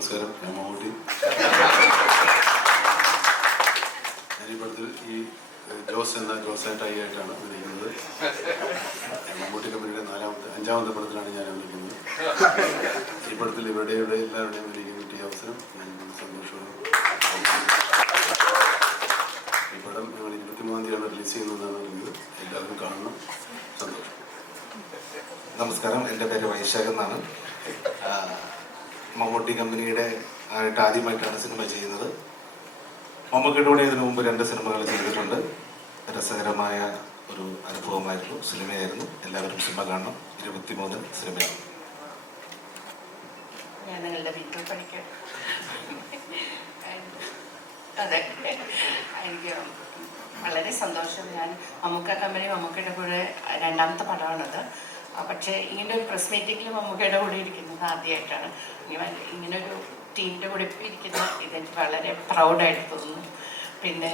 നമസ്കാരം ഞാൻ മമ്മൂട്ടി. ഞാനീ പടത്തിൽ ഈ ജോസ് എന്ന ടൈ ആയിട്ടാണ് അഭിനയിക്കുന്നത് മമ്മൂട്ടി കമ്പനിയുടെ നാലാമത്തെ അഞ്ചാമത്തെ പടത്തിലാണ് ഞാൻ അഭിനയിക്കുന്നത് ഈ പടത്തിൽ ഇവിടെ ഇവിടെ എല്ലാവരുടെയും അഭിനയിക്കാൻ കിട്ടിയ അവസരം. ഞാൻ സന്തോഷവും ഈ പടം ഞങ്ങൾ ഇരുപത്തിമൂന്നാം തീയതിയാണ് റിലീസ് ചെയ്യുന്നതെന്നാണ് പറയുന്നത് എല്ലാവരും കാണണം. സന്തോഷം. നമസ്കാരം. എന്റെ പേര് വൈശാഖ് എന്നാണ്. മമ്മൂട്ടി കമ്പനിയുടെ ആയിട്ട് ആദ്യമായിട്ടാണ് സിനിമ ചെയ്യുന്നത്. മമ്മൂക്കിയുടെ ഇതിനു മുമ്പ് രണ്ട് സിനിമകൾ ചെയ്തിട്ടുണ്ട്. രസകരമായ ഒരു അനുഭവമായിരുന്നു. സിനിമയായിരുന്നു. എല്ലാവരും സിനിമ കാണണം. ഇരുപത്തിമൂന്ന് സിനിമയാണ്. ഞാൻ അതെ. എനിക്ക് വളരെ സന്തോഷം. ഞാൻ മമ്മൂക്ക കമ്പനി മമ്മൂക്കയുടെ കൂടെ രണ്ടാമത്തെ പടമാണത്. പക്ഷേ ഇങ്ങനെ ഒരു പ്രസ് മീറ്റിംഗിൽ മമ്മൂക്കയുടെ കൂടെ ഇരിക്കുന്നത് ആദ്യമായിട്ടാണ് ഇങ്ങനെ ഒരു ടീമിന്റെ കൂടെ ഇരിക്കുന്ന ഇതെനിക്ക് വളരെ പ്രൗഡായിട്ട് തോന്നുന്നു. പിന്നെ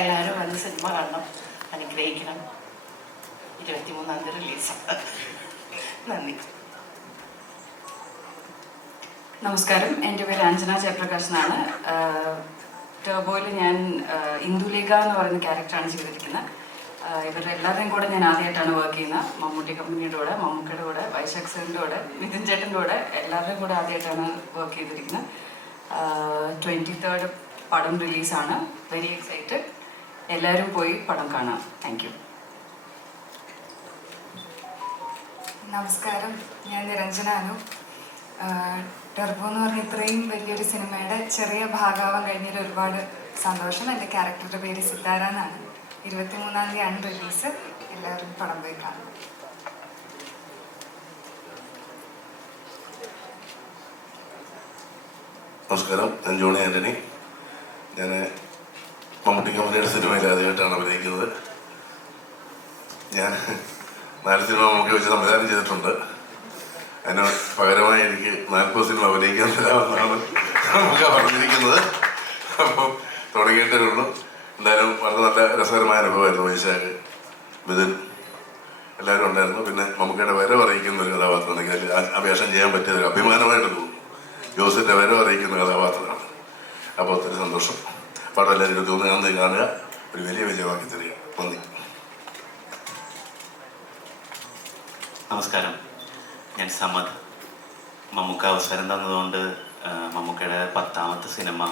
എല്ലാവരും വന്ന് സിനിമ കാണണം അനുഗ്രഹിക്കണം. ഇരുപത്തിമൂന്നാം തീയതി റിലീസ് നന്ദി. നമസ്കാരം. എന്റെ പേര് അഞ്ജന ജയപ്രകാശ് എന്നാണ് ടേബോയിൽ ഞാൻ ഇന്ദുലേഖ എന്ന് പറയുന്ന ക്യാരക്ടറാണ് ചെയ്തിരിക്കുന്നത്. ഇവരുടെ എല്ലാവരെയും കൂടെ ഞാൻ ആദ്യമായിട്ടാണ് വർക്ക് ചെയ്യുന്നത്. മമ്മൂട്ടി കമ്പനിയുടെ കൂടെ മമ്മൂക്കയുടെ കൂടെ വൈശാഖ് സാറിന്റെ കൂടെ നിതിൻ ചേട്ടന്റെ കൂടെ എല്ലാവരുടെയും കൂടെ ആദ്യമായിട്ടാണ് വർക്ക് ചെയ്തിരിക്കുന്നത്. ട്വന്റി തേർഡ് പടം റിലീസാണ് വെരി എക്സൈറ്റഡ് എല്ലാവരും പോയി പടം കാണാം. താങ്ക് യു നമസ്കാരം. ഞാൻ നിരഞ്ജന അനു. ടെർബോ എന്ന് പറഞ്ഞ ഇത്രയും വലിയൊരു സിനിമയുടെ ചെറിയ ഭാഗാവാൻ കഴിഞ്ഞതിൽ ഒരുപാട് സന്തോഷം. എന്റെ ക്യാരക്ടറുടെ പേര് സിത്താര എന്നാണ്. ഇരുപത്തിമൂന്നാം മൂന്നാം തീയതിയാണ് റിലീസ്. എല്ലാവരും പടം പോയി കാണും നമസ്കാരം. ഞാൻ ജോണി ആന്റണി ഞാൻ മമ്മൂട്ടി കമ്പനിയുടെ സിനിമയിൽ ആദ്യമായിട്ടാണ് അഭിനയിക്കുന്നത്. ഞാൻ നാല് സിനിമ മമ്മൂട്ടി വെച്ച് സംവിധാനം ചെയ്തിട്ടുണ്ട്. അതിന് പകരമായി എനിക്ക് നാൽപ്പത് സിനിമ അഭിനയിക്കാൻ തരാമെന്നാണ് നമുക്ക് പറഞ്ഞിരിക്കുന്നത്. അപ്പം തുടങ്ങിയിട്ടേ ഉള്ളൂ. എന്തായാലും വളരെ നല്ല രസകരമായ അനുഭവമായിരുന്നു വൈശാഖ്. മിഥുൻ. എല്ലാവരും ഉണ്ടായിരുന്നു. പിന്നെ മമ്മൂക്കയുടെ വരവ് അറിയിക്കുന്ന ഒരു കഥാപാത്രമാണെങ്കിൽ ആ ചെയ്യാൻ പറ്റിയ ഒരു അഭിമാനമായിട്ട് തോന്നുന്നു ജോസിന്റെ വരവ് അറിയിക്കുന്ന കഥാപാത്രമാണ്. അപ്പോൾ ഒത്തിരി സന്തോഷം. പടം എല്ലാവരും തീയതി കാണുക. ഒരു വലിയ വിജയമാക്കി തരിക. നന്ദി. നമസ്കാരം. ഞാൻ സമദ്. മമ്മൂക്ക അവസരം തന്നതുകൊണ്ട് മമ്മൂക്കയുടെ പത്താമത്തെ സിനിമ